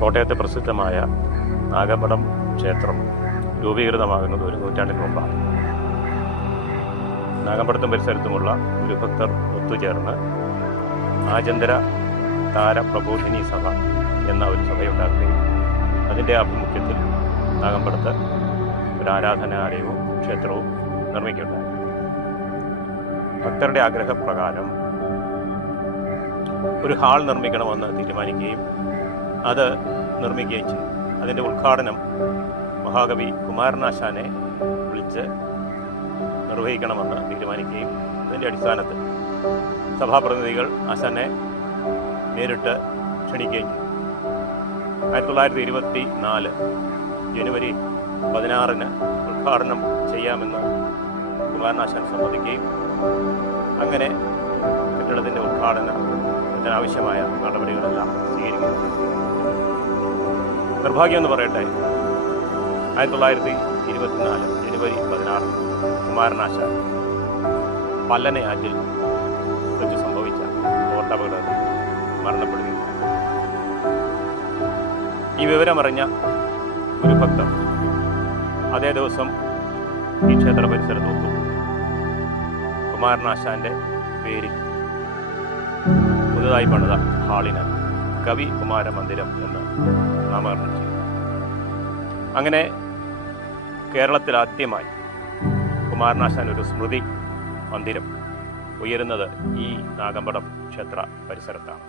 കോട്ടയത്തെ പ്രസിദ്ധമായ നാഗമ്പടം ക്ഷേത്രം രൂപീകൃതമാകുന്നത് ഒരു നൂറ്റാണ്ടിന് മുമ്പാണ്. നാഗമ്പടത്തും പരിസരത്തുമുള്ള ഗുരുഭക്തർ ഒത്തുചേർന്ന് ആചന്തര താര പ്രബോധിനി സഭ എന്ന ഒരു സഭയുണ്ടാക്കുകയും അതിൻ്റെ ആഭിമുഖ്യത്തിൽ നാഗമ്പടത്ത് ഒരു ആരാധനാലയവും ക്ഷേത്രവും നിർമ്മിക്കുകയുണ്ടായി. ഭക്തരുടെ ആഗ്രഹപ്രകാരം ഒരു ഹാൾ നിർമ്മിക്കണമെന്ന് തീരുമാനിക്കുകയും അത് നിർമ്മിക്കുകയും ചെയ്തു. അതിൻ്റെ ഉദ്ഘാടനം മഹാകവി കുമാരനാശാനെ വിളിച്ച് നിർവഹിക്കണമെന്ന് തീരുമാനിക്കുകയും അതിൻ്റെ അടിസ്ഥാനത്തിൽ സഭാപ്രതിനിധികൾ ആശാനെ നേരിട്ട് ക്ഷണിക്കുകയും ചെയ്തു. 1924 ജനുവരി 16 ഉദ്ഘാടനം ചെയ്യാമെന്ന് കുമാരനാശാൻ സമ്മതിക്കുകയും അങ്ങനെ കെട്ടിടത്തിൻ്റെ ഉദ്ഘാടനത്തിനാവശ്യമായ നടപടികളെല്ലാം സ്വീകരിക്കുന്നു. നിർഭാഗ്യമെന്ന് പറയട്ടെ, 1924 ജനുവരി 16 കുമാരനാശാൻ പല്ലനയാറ്റിൽ വെച്ച് സംഭവിച്ച ബോട്ടപകടത്തിൽ മരണപ്പെടുകയും ഈ വിവരമറിഞ്ഞ ഒരു ഭക്തർ അതേ ദിവസം ഈ ക്ഷേത്ര പരിസരത്ത് ഒത്തു കുമാരനാശാന്റെ പേരിൽ പുതുതായി പണിത ഹാളിന് കവി കുമാര മന്ദിരം എന്ന് നാമകരണം ചെയ്തു. അങ്ങനെ കേരളത്തിൽ ആദ്യമായി കുമാരനാശാൻ ഒരു സ്മൃതി മന്ദിരം ഉയരുന്നത് ഈ നാഗമ്പടം ക്ഷേത്ര പരിസരത്താണ്.